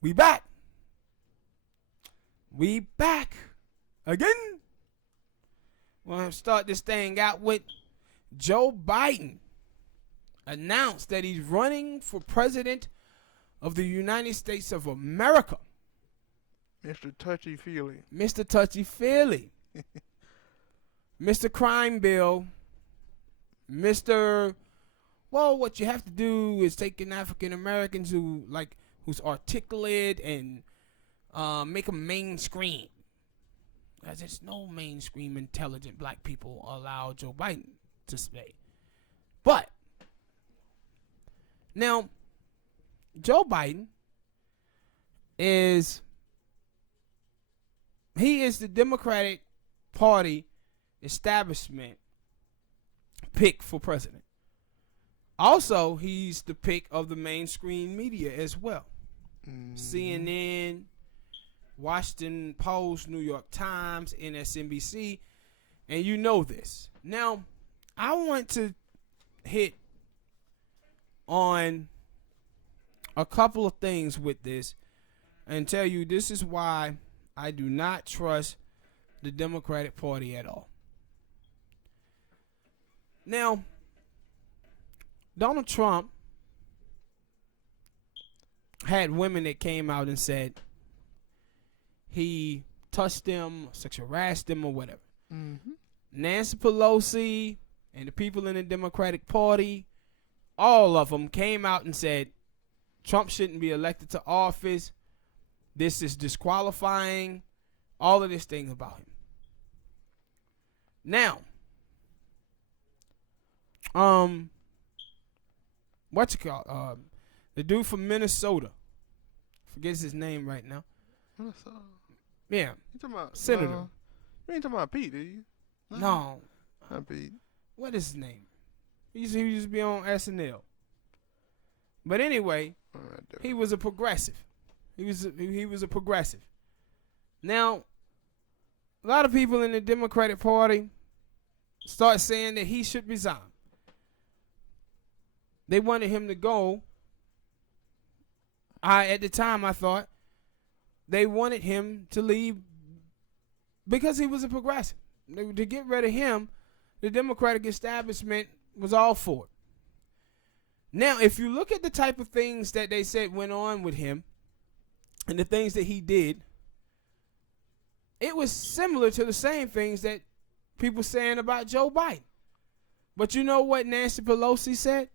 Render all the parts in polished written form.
We back. We back again. We're going to start this thing out with Joe Biden announced that he's running for president of the United States of America. Mr. Touchy Feely. Mr. Touchy Feely. Mr. Crime Bill. Mr. Well, what you have to do is take an African Americans who's articulate and make them mainstream. As there's no mainstream intelligent black people allow Joe Biden to stay. But now, Joe Biden is the Democratic Party establishment pick for president. Also, he's the pick of the mainstream media as well. CNN, Washington Post, New York Times, MSNBC, and you know this. Now, I want to hit on a couple of things with this and tell you this is why I do not trust the Democratic Party at all. Now, Donald Trump had women that came out and said he touched them, sexual harassed them, or whatever. Mm-hmm. Nancy Pelosi and the people in the Democratic Party, all of them came out and said Trump shouldn't be elected to office. This is disqualifying. All of this thing about him. Now, what's it called? The dude from Minnesota. Forgets his name right now. Yeah. You talking about Senator. You ain't talking about Pete, do you? No. Not Pete. What is his name? He used to be on SNL. But anyway, he was a progressive. He was a progressive. Now, a lot of people in the Democratic Party start saying that he should resign. They wanted him to go. At the time, I thought they wanted him to leave because he was a progressive. To get rid of him, the Democratic establishment was all for it. Now, if you look at the type of things that they said went on with him and the things that he did, it was similar to the same things that people saying about Joe Biden. But you know what Nancy Pelosi said?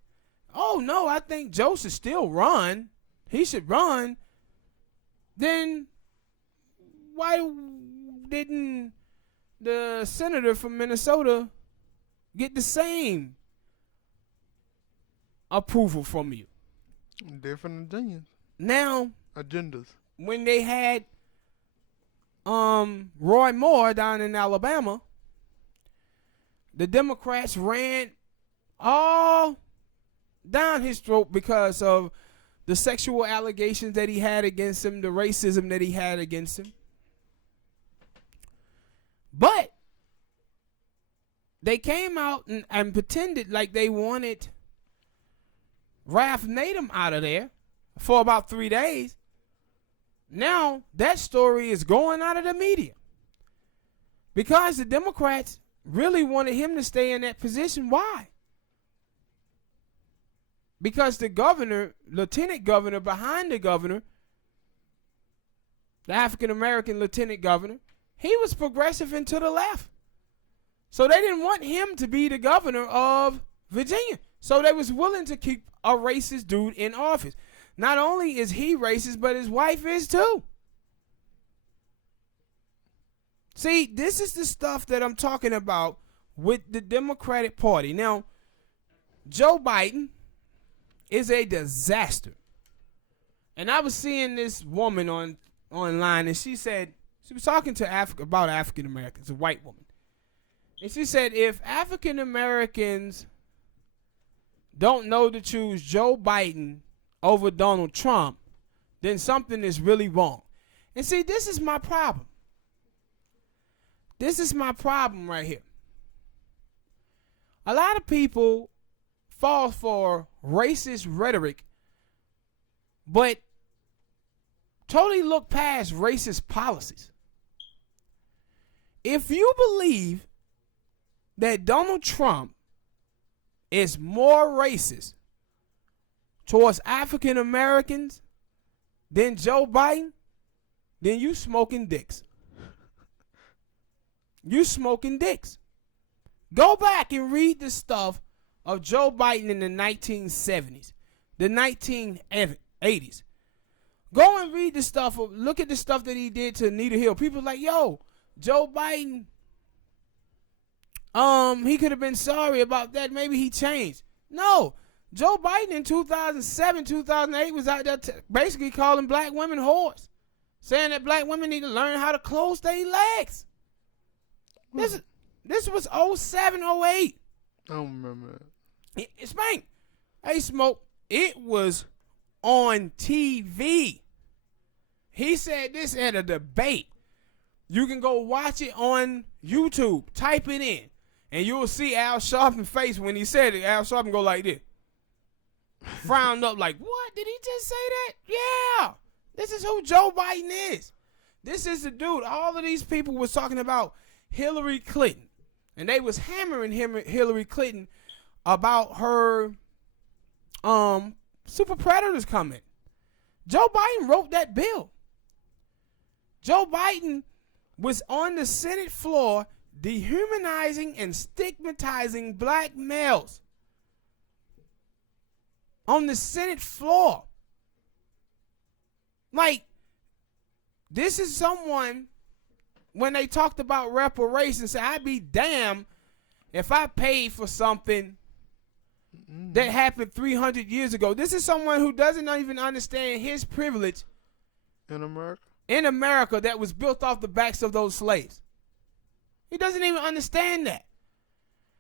Oh, no, I think Joe should still run. He should run. Then why didn't the senator from Minnesota get the same approval from you? Different opinions. Now, agendas. When they had Roy Moore down in Alabama, the Democrats ran all down his throat because of the sexual allegations that he had against him, the racism that he had against him. But they came out and pretended like they wanted Ralph Nader out of there for about 3 days. Now that story is going out of the media because the Democrats really wanted him to stay in that position. Why? Because the governor, lieutenant governor behind the governor, the African-American lieutenant governor, he was progressive and to the left. So they didn't want him to be the governor of Virginia. So they was willing to keep a racist dude in office. Not only is he racist, but his wife is too. See, this is the stuff that I'm talking about with the Democratic Party. Now, Joe Biden is a disaster. And I was seeing this woman online, and she said, she was talking to about African Americans, a white woman. And she said, if African Americans don't know to choose Joe Biden over Donald Trump, then something is really wrong. And see, this is my problem. This is my problem right here. A lot of people fall for racist rhetoric, but totally look past racist policies. If you believe that Donald Trump is more racist towards African Americans than Joe Biden, then you smoking dicks. You smoking dicks. Go back and read the stuff of Joe Biden in the 1970s, the 1980s. Go and read the stuff. Look at the stuff that he did to Anita Hill. People like, yo, Joe Biden, he could have been sorry about that. Maybe he changed. No, Joe Biden in 2007, 2008 was out there basically calling black women whores, saying that black women need to learn how to close their legs. This was 07, 08. I don't remember that. Spank. Hey, Smoke. It was on TV. He said this at a debate. You can go watch it on YouTube. Type it in. And you'll see Al Sharpton's face when he said it. Al Sharpton go like this. Frowned up like, what? Did he just say that? Yeah. This is who Joe Biden is. This is the dude. All of these people was talking about Hillary Clinton. And they was hammering Hillary Clinton about her super predators coming. Joe Biden wrote that bill. Joe Biden was on the Senate floor dehumanizing and stigmatizing black males. On the Senate floor. Like, this is someone, when they talked about reparations, said, I'd be damned if I paid for something that happened 300 years ago. This is someone who doesn't even understand his privilege In America? That was built off the backs of those slaves. He doesn't even understand that.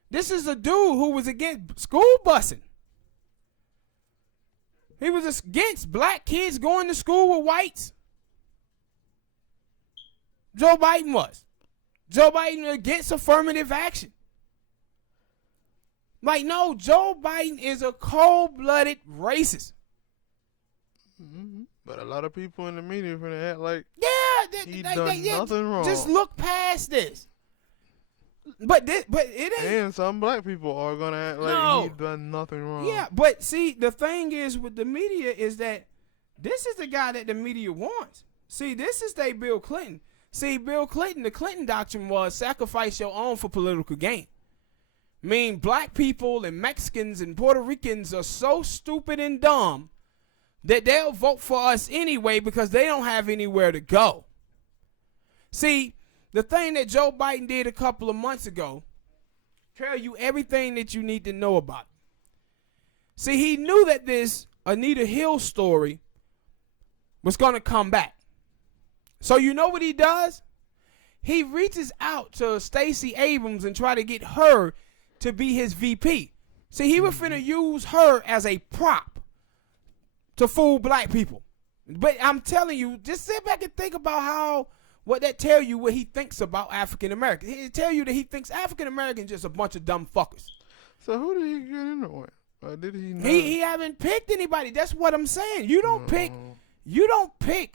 This is a dude who was against school busing. He was against black kids going to school with whites. Joe Biden was. Joe Biden against affirmative action. Like, no, Joe Biden is a cold-blooded racist. Mm-hmm. But a lot of people in the media finna act like he done nothing wrong. Just look past this. But it ain't. And some black people are gonna act like he done nothing wrong. Yeah, but see, the thing is with the media is that this is the guy that the media wants. See, this is Bill Clinton. See, Bill Clinton, the Clinton doctrine was sacrifice your own for political gain. I mean, black people and Mexicans and Puerto Ricans are so stupid and dumb that they'll vote for us anyway because they don't have anywhere to go. See, the thing that Joe Biden did a couple of months ago tell you everything that you need to know about it. See, he knew that this Anita Hill story was going to come back. So you know what he does? He reaches out to Stacey Abrams and try to get her to be his VP. See, he was finna use her as a prop to fool black people. But I'm telling you, just sit back and think about what that tell you what he thinks about African Americans. It tell you that he thinks African Americans just a bunch of dumb fuckers. So who did he get into with? Or did he not? He haven't picked anybody. That's what I'm saying. You don't pick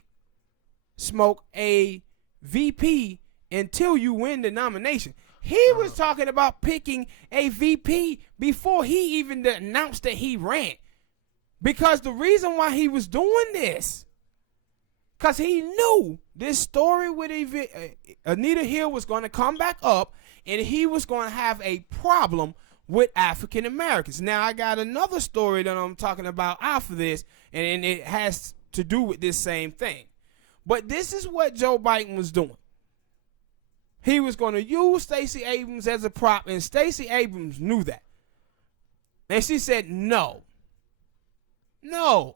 Smoke a VP until you win the nomination. He was talking about picking a VP before he even announced that he ran. Because the reason why he was doing this, because he knew this story with Anita Hill was going to come back up and he was going to have a problem with African Americans. Now, I got another story that I'm talking about after this, and it has to do with this same thing. But this is what Joe Biden was doing. He was going to use Stacey Abrams as a prop, and Stacey Abrams knew that. And she said, no,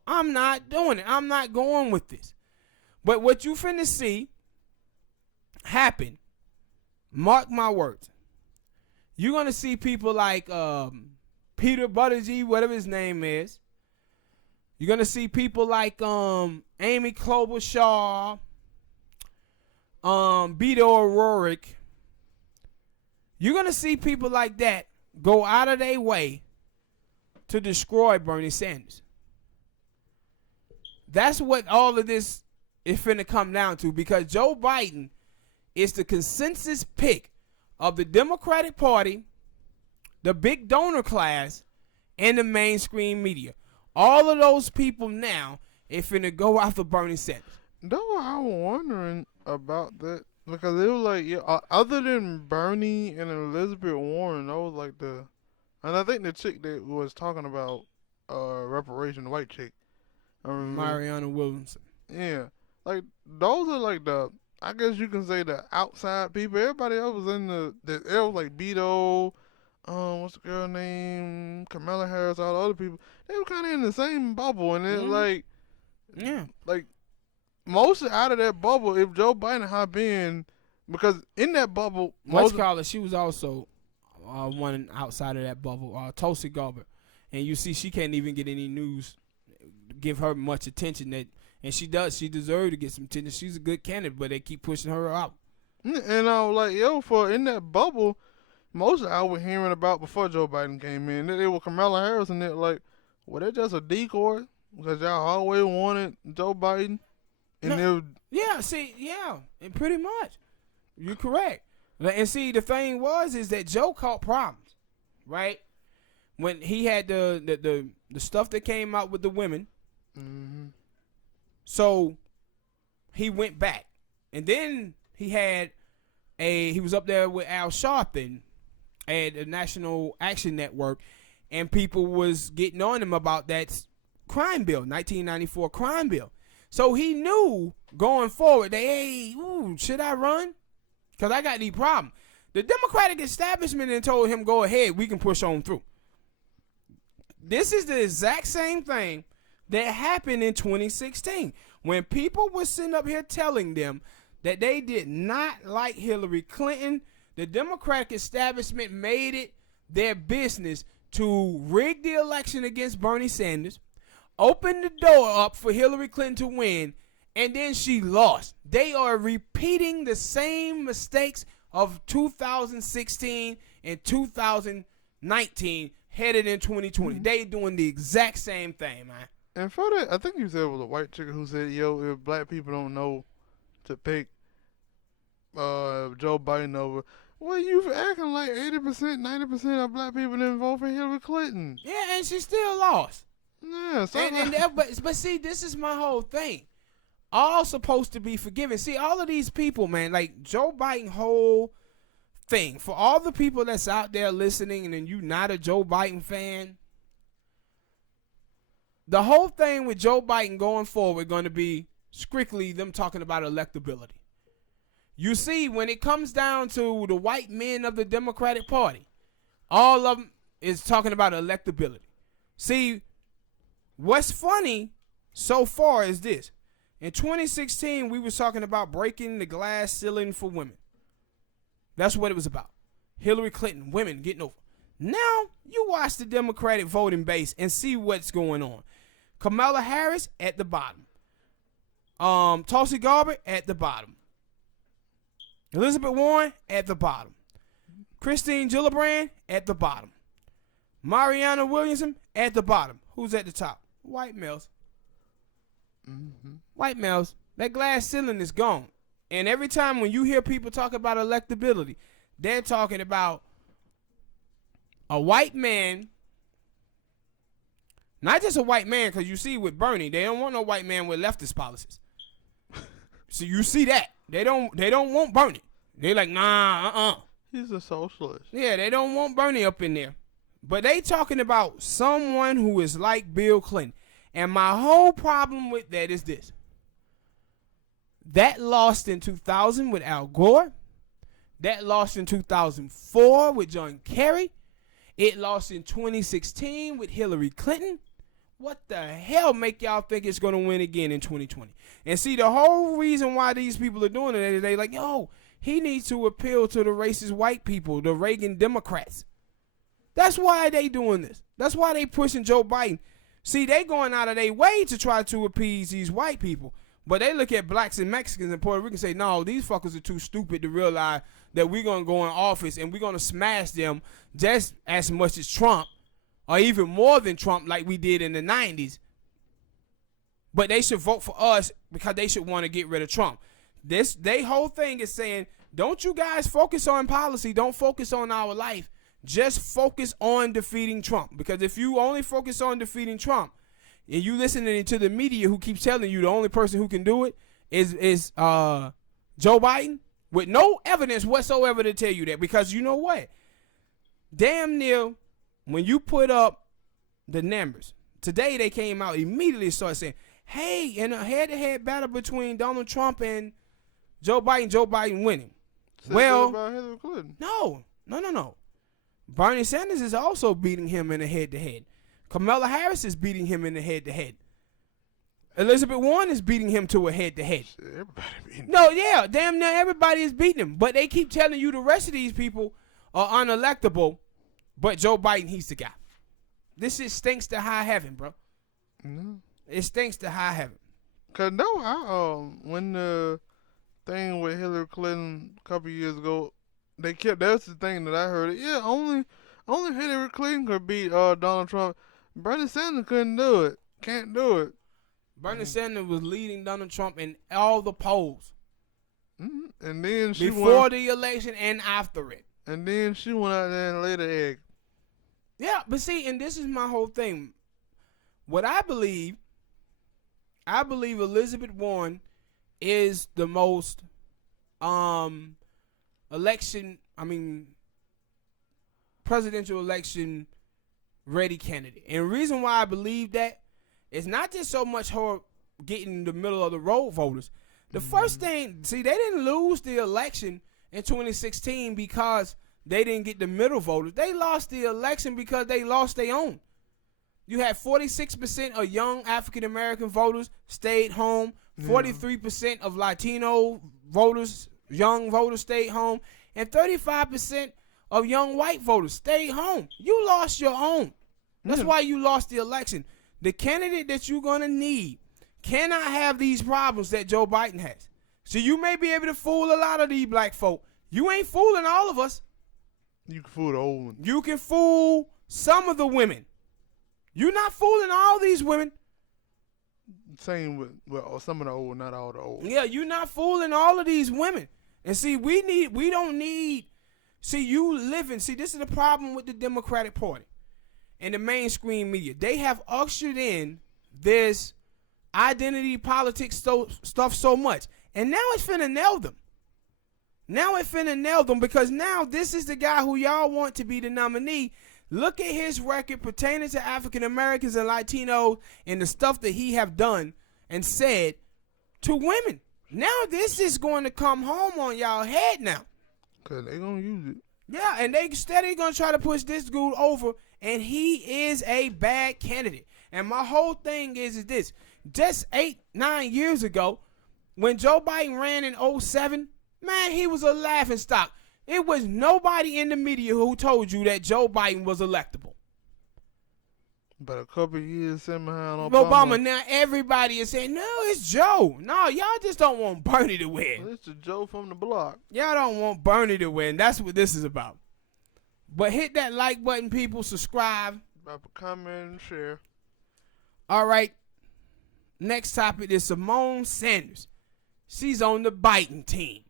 I'm not doing it. I'm not going with this. But what you finna see happen, mark my words, you're going to see people like Peter Buttigieg, whatever his name is. You're going to see people like Amy Klobuchar, Beto O'Rourke. You're going to see people like that go out of their way to destroy Bernie Sanders. That's what all of this it's finna come down to, because Joe Biden is the consensus pick of the Democratic Party, the big donor class, and the mainstream media. All of those people now is finna go after Bernie Sanders. Though I was wondering about that, because it was like, other than Bernie and Elizabeth Warren, that was like and I think the chick that was talking about reparation, the white chick, Mariana Williamson. Yeah, like those are like I guess you can say the outside people. Everybody else was in it was like Beto, what's the girl name, Kamala Harris, all the other people. They were kind of in the same bubble, and it like most out of that bubble, if Joe Biden had been, because in that bubble, she was also one outside of that bubble, Tulsi Gabbard, and you see she can't even get any news, give her much attention and she deserves to get some attention. She's a good candidate, but they keep pushing her out. And I was like, for in that bubble, most I was hearing about before Joe Biden came in, it was Kamala Harris, and they're like, well, they're just a decoy because y'all always wanted Joe Biden. And and pretty much, you're correct. And see, the thing is that Joe caught problems, right? When he had the stuff that came out with the women, so he went back, and then he was up there with Al Sharpton at the National Action Network, and people was getting on him about that crime bill, 1994 crime bill. So he knew going forward that, should I run? Because I got these problems. The Democratic establishment then told him, go ahead, we can push on through. This is the exact same thing that happened in 2016 when people were sitting up here telling them that they did not like Hillary Clinton. The Democratic establishment made it their business to rig the election against Bernie Sanders, open the door up for Hillary Clinton to win, and then she lost. They are repeating the same mistakes of 2016 and 2019 headed in 2020. They doing the exact same thing, man. And for that, I think you said it was a white chick who said, if black people don't know to pick Joe Biden over, well, you acting like 80%, 90% of black people didn't vote for Hillary Clinton. Yeah, and she still lost. Yeah, but see, this is my whole thing. All supposed to be forgiven. See, all of these people, man, like Joe Biden whole thing, for all the people that's out there listening and then you not a Joe Biden fan, the whole thing with Joe Biden going forward going to be strictly them talking about electability. You see, when it comes down to the white men of the Democratic Party, all of them is talking about electability. See, what's funny so far is this. In 2016, we was talking about breaking the glass ceiling for women. That's what it was about. Hillary Clinton, women getting over. Now, you watch the Democratic voting base and see what's going on. Kamala Harris at the bottom. Tulsi Gabbard at the bottom. Elizabeth Warren at the bottom. Christine Gillibrand at the bottom. Mariana Williamson at the bottom. Who's at the top? White males. White males. That glass ceiling is gone. And every time when you hear people talk about electability, they're talking about a white man. Not just a white man, because you see with Bernie, they don't want no white man with leftist policies. So you see that. They don't want Bernie. They like, nah, He's a socialist. Yeah, they don't want Bernie up in there. But they talking about someone who is like Bill Clinton. And my whole problem with that is this. That lost in 2000 with Al Gore. That lost in 2004 with John Kerry. It lost in 2016 with Hillary Clinton. What the hell make y'all think it's going to win again in 2020? And see, the whole reason why these people are doing it is they like, he needs to appeal to the racist white people, the Reagan Democrats. That's why they doing this. That's why they pushing Joe Biden. See, they going out of their way to try to appease these white people. But they look at blacks and Mexicans and Puerto Ricans and say, no, these fuckers are too stupid to realize that we're going to go in office and we're going to smash them just as much as Trump, or even more than Trump like we did in the 90s. but they should vote for us because they should want to get rid of Trump. They whole thing is saying, don't you guys focus on policy. Don't focus on our life. Just focus on defeating Trump. Because if you only focus on defeating Trump and you listening to the media who keeps telling you the only person who can do it is Joe Biden, with no evidence whatsoever to tell you that. Because you know what? Damn near, when you put up the numbers, today they came out immediately started saying, hey, in a head-to-head battle between Donald Trump and Joe Biden winning. Well, about Hillary Clinton. No. Bernie Sanders is also beating him in a head-to-head. Kamala Harris is beating him in a head-to-head. Elizabeth Warren is beating him to a head-to-head. Everybody beating him. No, yeah, damn near everybody is beating him. But they keep telling you the rest of these people are unelectable, but Joe Biden, he's the guy. This shit stinks to high heaven, bro. Mm-hmm. It stinks to high heaven. Cause when the thing with Hillary Clinton a couple years ago, that's the thing that I heard. Yeah, only Hillary Clinton could beat Donald Trump. Bernie Sanders couldn't do it. Can't do it. Bernie Sanders was leading Donald Trump in all the polls. Mm-hmm. And then before the election and after it. And then she went out there and laid an egg. Yeah, but see, and this is my whole thing. What I believe Elizabeth Warren is the most presidential election ready candidate. And the reason why I believe that is not just so much her getting the middle of the road voters. The first thing, see, they didn't lose the election in 2016 because they didn't get the middle voters. They lost the election because they lost their own. You had 46% of young African-American voters stayed home. 43% of Latino voters, young voters, stayed home. And 35% of young white voters stayed home. You lost your own. That's why you lost the election. The candidate that you're going to need cannot have these problems that Joe Biden has. So you may be able to fool a lot of these black folk. You ain't fooling all of us. You can fool the old ones. You can fool some of the women. You're not fooling all these women. Same with some of the old, not all the old. Yeah, you're not fooling all of these women. And see, you living. See, this is the problem with the Democratic Party and the mainstream media. They have ushered in this identity politics stuff so much. And now it's finna nail them. Because now this is the guy who y'all want to be the nominee. Look at his record pertaining to African Americans and Latinos and the stuff that he have done and said to women. Now this is going to come home on y'all head now. Because they going to use it. Yeah, and they steady going to try to push this dude over, and he is a bad candidate. And my whole thing is this. Just 8-9 years ago, when Joe Biden ran in 2007, man, he was a laughingstock. It was nobody in the media who told you that Joe Biden was electable. But a couple of years sitting behind Obama, now everybody is saying, no, it's Joe. No, y'all just don't want Bernie to win. Well, it's the Joe from the block. Y'all don't want Bernie to win. That's what this is about. But hit that like button, people. Subscribe. Comment and share. All right. Next topic is Simone Sanders. She's on the Biden team.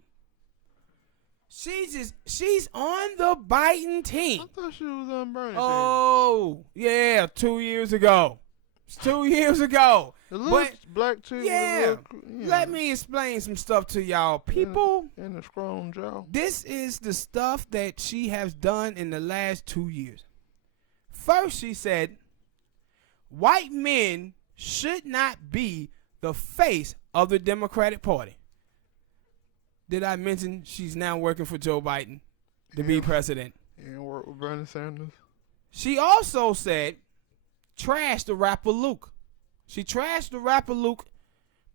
She's on the Biden team. I thought she was on Bernie. Oh, yeah, 2 years ago. It's 2 years ago. It looks black too. Yeah. Let me explain some stuff to y'all. People. In a strong jaw. This is the stuff that she has done in the last 2 years. First, she said, white men should not be the face of the Democratic Party. Did I mention she's now working for Joe Biden to be president? And work with Bernie Sanders. She also said, trash the rapper Luke. She trashed the rapper Luke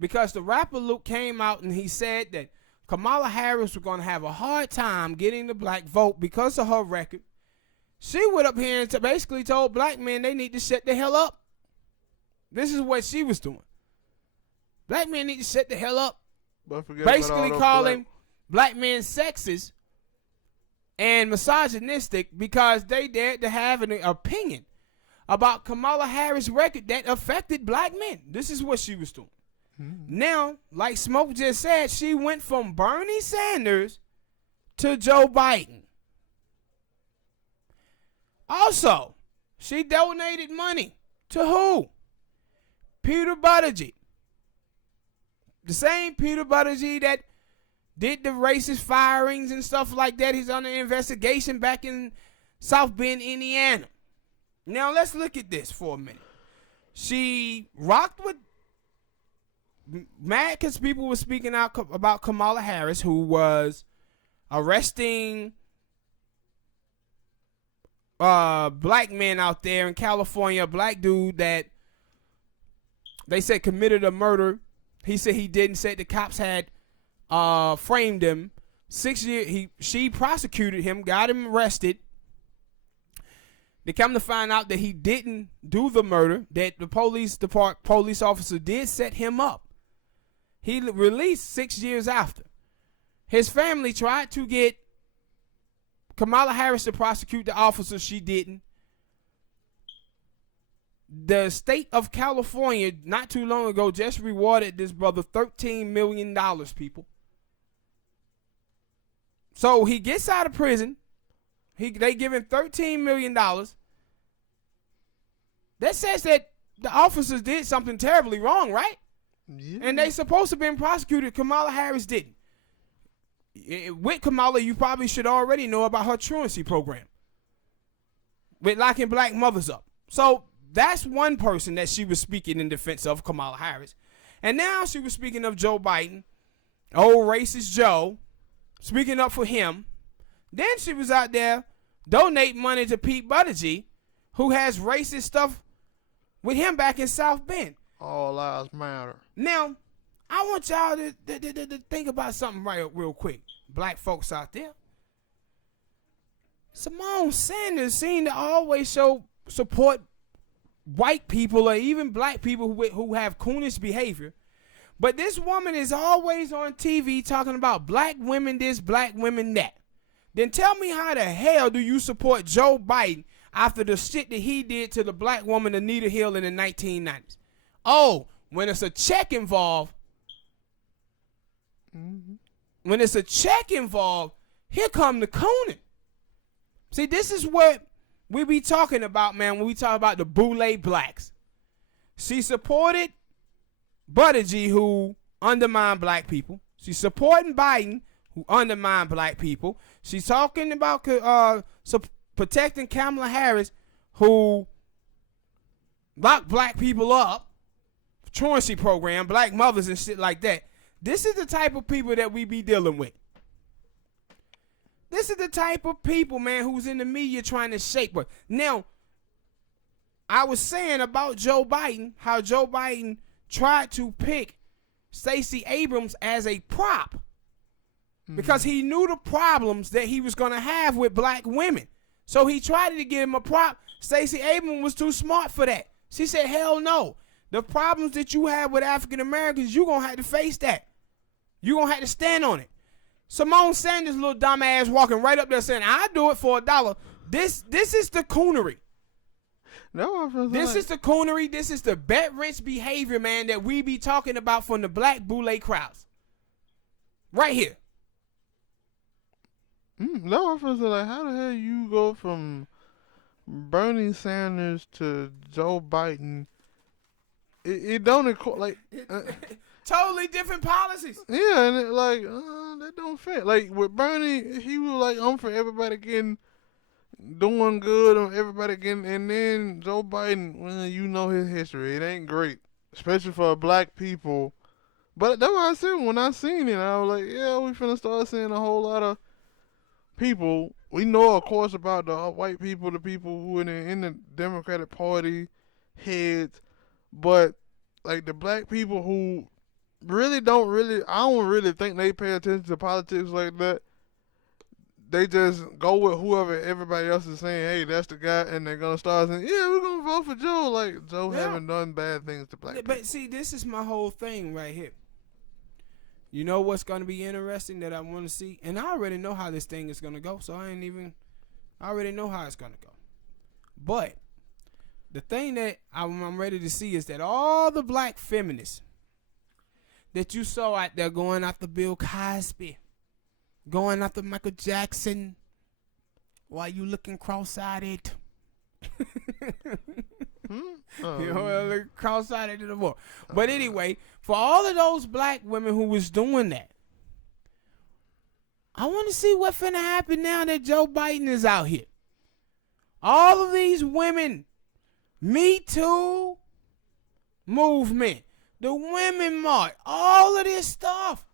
because the rapper Luke came out and he said that Kamala Harris was going to have a hard time getting the black vote because of her record. She went up here and basically told black men they need to shut the hell up. This is what she was doing. Black men need to shut the hell up. Basically calling black men sexist and misogynistic because they dared to have an opinion about Kamala Harris' record that affected black men. This is what she was doing. Now, like Smoke just said, she went from Bernie Sanders to Joe Biden. Also, she donated money to who? Peter Buttigieg. The same Peter Buttigieg that did the racist firings and stuff like that. He's under investigation back in South Bend, Indiana. Now, let's look at this for a minute. She rocked with mad because people were speaking out about Kamala Harris, who was arresting black men out there in California. A black dude that they said committed a murder. He said he didn't. Said the cops had framed him. 6 years. She prosecuted him, got him arrested. They come to find out that he didn't do the murder. That the police officer did set him up. He released 6 years after. His family tried to get Kamala Harris to prosecute the officer. She didn't. The state of California, not too long ago, just rewarded this brother $13 million, people. So he gets out of prison. They give him $13 million. That says that the officers did something terribly wrong, right? Yeah. And they supposed to have been prosecuted. Kamala Harris didn't. With Kamala, you probably should already know about her truancy program with locking black mothers up. So that's one person that she was speaking in defense of, Kamala Harris. And now she was speaking of Joe Biden, old racist Joe, speaking up for him. Then she was out there donating money to Pete Buttigieg, who has racist stuff with him back in South Bend. All lives matter. Now, I want y'all to think about something real quick. Black folks out there. Simone Sanders seemed to always support white people or even black people who have coonish behavior. But this woman is always on TV talking about black women this, black women that. Then tell me how the hell do you support Joe Biden after the shit that he did to the black woman Anita Hill in the 1990s? Oh, when it's a check involved, when it's a check involved, here come the cooning. See, this is what we be talking about, man, when we talk about the Boule blacks. She supported Buttigieg, who undermined black people. She's supporting Biden, who undermined black people. She's talking about protecting Kamala Harris, who locked black people up, truancy program, black mothers and shit like that. This is the type of people that we be dealing with. This is the type of people, man, who's in the media trying to shape us. Now, I was saying about Joe Biden, how Joe Biden tried to pick Stacey Abrams as a prop because he knew the problems that he was going to have with black women. So he tried to give him a prop. Stacey Abrams was too smart for that. She said, hell no. The problems that you have with African Americans, you're going to have to face that. You're going to have to stand on it. Simone Sanders, little dumb ass, walking right up there saying, I'll do it for $1. This is the coonery. This is the coonery. This is the bet rich behavior, man, that we be talking about from the black Boule crowds. Right here. No, I feel like, how the hell you go from Bernie Sanders to Joe Biden? It don't like totally different policies. Yeah, and that don't fit. Like with Bernie, he was like, I'm for everybody doing good, on everybody getting, and then Joe Biden, well, you know his history. It ain't great, especially for black people. But that's what I said when I seen it. I was like, yeah, we finna start seeing a whole lot of people. We know, of course, about the white people, the people who in the Democratic Party heads, but like the black people who I don't really think they pay attention to politics like that. They just go with whoever everybody else is saying, hey, that's the guy, and they're going to start saying, yeah, we're going to vote for Joe. Like, Joe haven't done bad things to black people. But see, this is my whole thing right here. You know what's going to be interesting that I want to see? And I already know how this thing is going to go, so I already know how it's going to go. But the thing that I'm ready to see is that all the black feminists that you saw out there going after Bill Cosby, going after Michael Jackson, while you looking cross-eyed. You know, looking cross-eyed to the wall. But anyway, for all of those black women who was doing that, I want to see what finna happen now that Joe Biden is out here. All of these women, Me Too movement, the Women March, all of this stuff.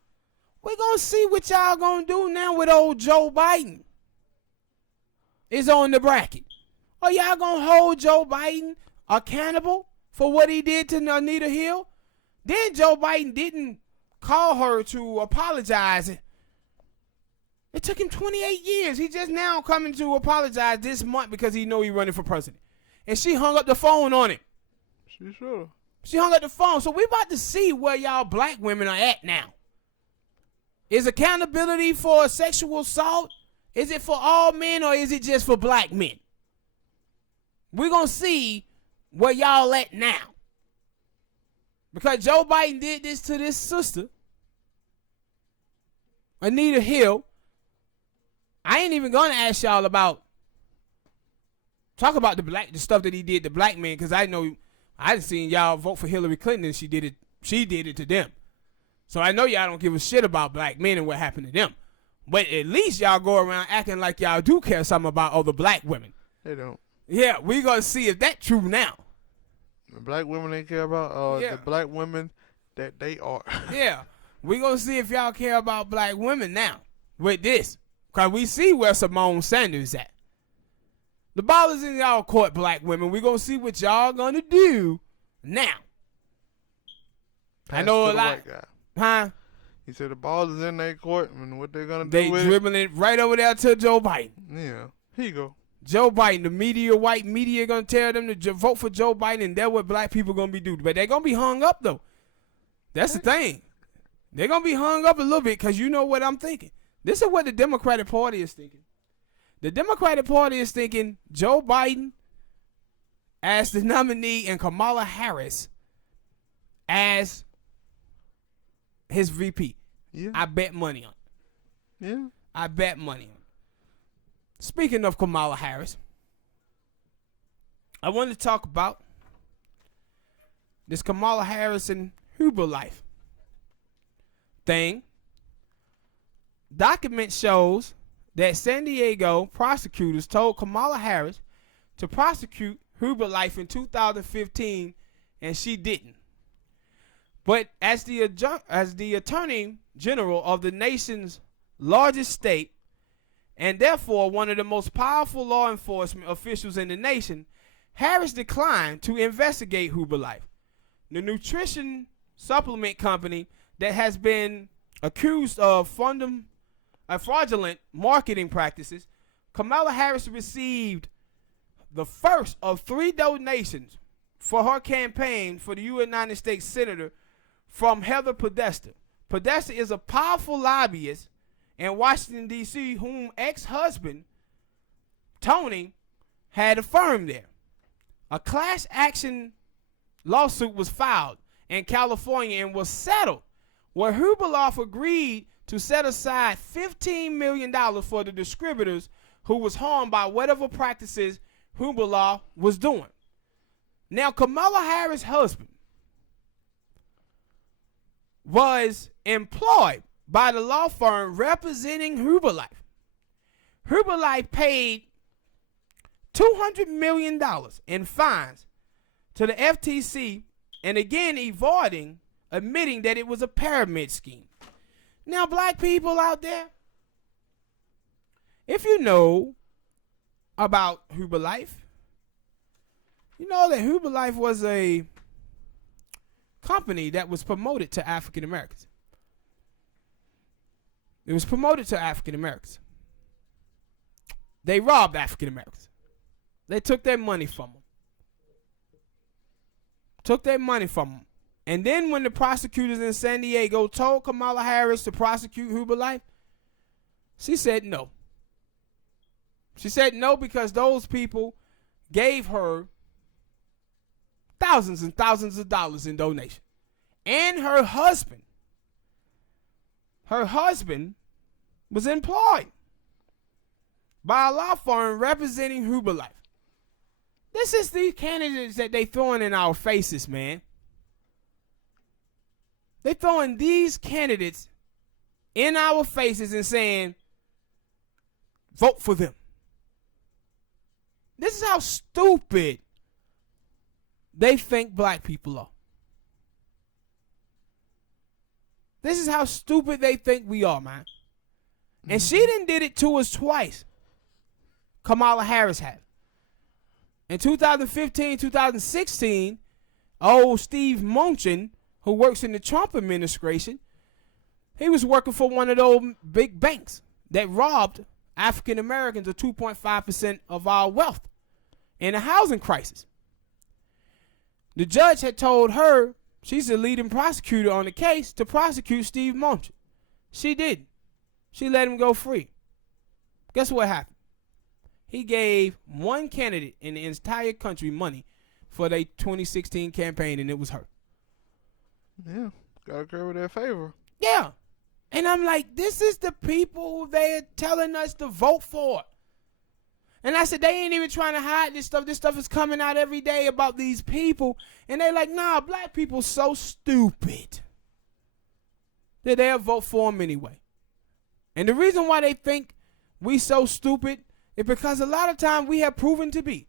We're going to see what y'all going to do now with old Joe Biden is on the bracket. Are y'all going to hold Joe Biden accountable for what he did to Anita Hill? Then Joe Biden didn't call her to apologize. It took him 28 years. He just now coming to apologize this month because he know he running for president. And she hung up the phone on him. She should. She hung up the phone. So we about to see where y'all black women are at now. Is accountability for sexual assault? Is it for all men or is it just for black men? We're going to see where y'all at now. Because Joe Biden did this to this sister, Anita Hill. I ain't even gonna ask y'all about talk about the stuff that he did to black men, because I know I seen y'all vote for Hillary Clinton and she did it to them. So I know y'all don't give a shit about black men and what happened to them. But at least y'all go around acting like y'all do care something about other black women. They don't. Yeah, we gonna see if that's true now. The black women they care about the black women that they are. Yeah. We gonna see if y'all care about black women now with this. Because we see where Simone Sanders at. The ball is in y'all court, black women. We going to see what y'all going to do now. Pass I know to a the lot. white guy. Huh? He said the ball is in their court, and what they're going to They do with it. dribbling it right over there to Joe Biden. Yeah. Here you go. Joe Biden, the media, white media going to tell them to vote for Joe Biden, and that's what black people going to be doing. But they're going to be hung up, though. That's the thing. They're going to be hung up a little bit because you know what I'm thinking. This is what the Democratic Party is thinking. The Democratic Party is thinking Joe Biden as the nominee and Kamala Harris as his VP. Yeah. I bet money on it. Yeah. I bet money on it. Speaking of Kamala Harris, I wanted to talk about this Kamala Harris and Herbalife thing. Document shows that San Diego prosecutors told Kamala Harris to prosecute Herbalife in 2015, and she didn't. But as the attorney general of the nation's largest state, and therefore one of the most powerful law enforcement officials in the nation, Harris declined to investigate Herbalife, the nutrition supplement company that has been accused of fraudulent marketing practices. Kamala Harris received the first of 3 donations for her campaign for the United States Senator from Heather Podesta. Podesta is a powerful lobbyist in Washington, D.C., whom ex-husband Tony had a firm there. A class action lawsuit was filed in California and was settled, where Herbalife agreed to set aside $15 million for the distributors who was harmed by whatever practices Herbalife was doing. Now, Kamala Harris' husband was employed by the law firm representing Herbalife. Herbalife paid $200 million in fines to the FTC, and again admitting that it was a pyramid scheme. Now, black people out there, if you know about Herbalife, you know that Herbalife was a company that was promoted to African Americans. It was promoted to African Americans. They robbed African Americans. They took their money from them. And then when the prosecutors in San Diego told Kamala Harris to prosecute Herbalife, she said no. She said no because those people gave her thousands and thousands of dollars in donation. And her husband was employed by a law firm representing Herbalife. This is the candidates that they throwing in our faces, man. They throwing these candidates in our faces and saying, vote for them. This is how stupid they think black people are. This is how stupid they think we are, man. And she done did it to us twice. Kamala Harris had. In 2015, 2016, old Steve Mnuchin, who works in the Trump administration, he was working for one of those big banks that robbed African Americans of 2.5% of our wealth in a housing crisis. The judge had told her, she's the leading prosecutor on the case, to prosecute Steve Mnuchin. She didn't. She let him go free. Guess what happened? He gave one candidate in the entire country money for their 2016 campaign, and it was her. Yeah, gotta curry their favor. Yeah. And I'm like, this is the people they're telling us to vote for. And I said, they ain't even trying to hide this stuff. This stuff is coming out every day about these people. And they're like, nah, black people so stupid that they'll vote for them anyway. And the reason why they think we so stupid is because a lot of time we have proven to be.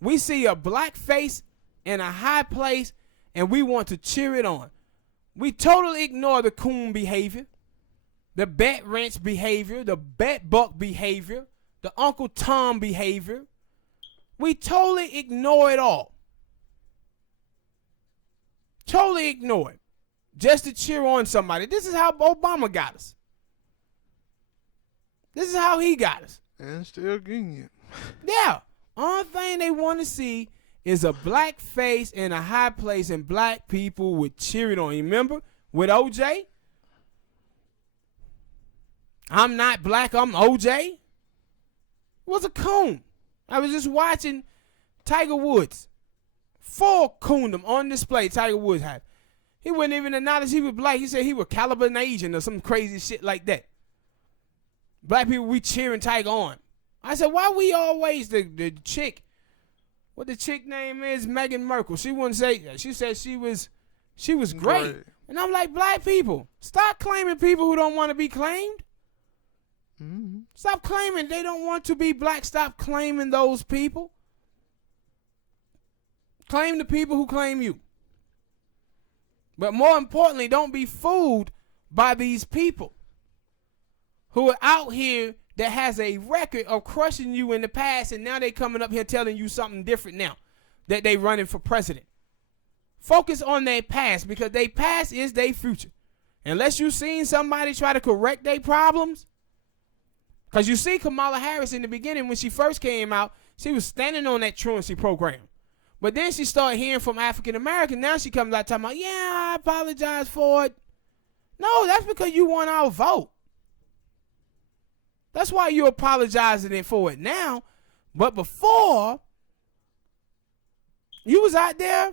We see a black face in a high place and we want to cheer it on. We totally ignore the coon behavior, the bet ranch behavior, the bet buck behavior, the Uncle Tom behavior. We totally ignore it all. Totally ignore it. Just to cheer on somebody. This is how Obama got us. This is how he got us. And still getting it. Yeah. Only thing they want to see is a black face in a high place and black people would cheer it on. You remember with OJ? I'm not black, I'm OJ. Was a coon. I was just watching Tiger Woods. Full coondom on display Tiger Woods had. He wouldn't even acknowledge he was black. He said he was Calabinasian or some crazy shit like that. Black people, we cheering Tiger on. I said, why we always, the chick, what the chick name is, Meghan Markle. She wouldn't say, she said she was great. And I'm like, black people, stop claiming people who don't want to be claimed. Mm-hmm. Stop claiming they don't want to be black. Stop claiming those people. Claim the people who claim you. But more importantly, don't be fooled by these people who are out here that has a record of crushing you in the past, and now they coming up here telling you something different now that they running for president. Focus on their past, because their past is their future. Unless you seen somebody try to correct their problems. Because you see Kamala Harris in the beginning when she first came out, she was standing on that truancy program. But then she started hearing from African Americans. Now she comes out talking about, yeah, I apologize for it. No, that's because you want our vote. That's why you're apologizing for it now. But before, you was out there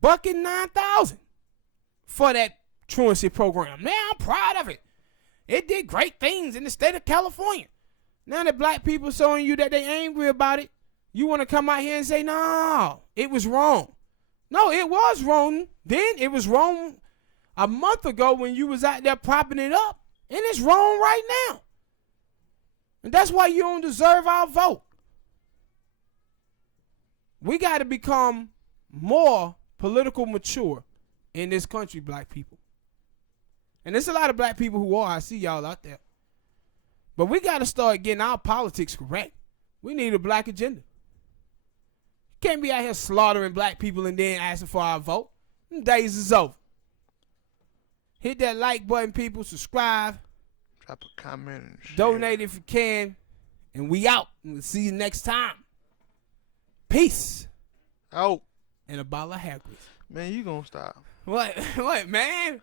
bucking 9,000 for that truancy program. Now I'm proud of it. It did great things in the state of California. Now that black people showing you that they angry about it, you want to come out here and say, no, it was wrong. No, it was wrong then. It was wrong a month ago when you was out there propping it up. And it's wrong right now. And that's why you don't deserve our vote. We got to become more political mature in this country, black people. And there's a lot of black people who are. I see y'all out there. But we got to start getting our politics correct. We need a black agenda. Can't be out here slaughtering black people and then asking for our vote. Them days is over. Hit that like button, people. Subscribe. Drop a comment and share. Donate if you can. And we out. We'll see you next time. Peace. Out. And a bottle of hair grease. Man, you gonna stop. What? What, man?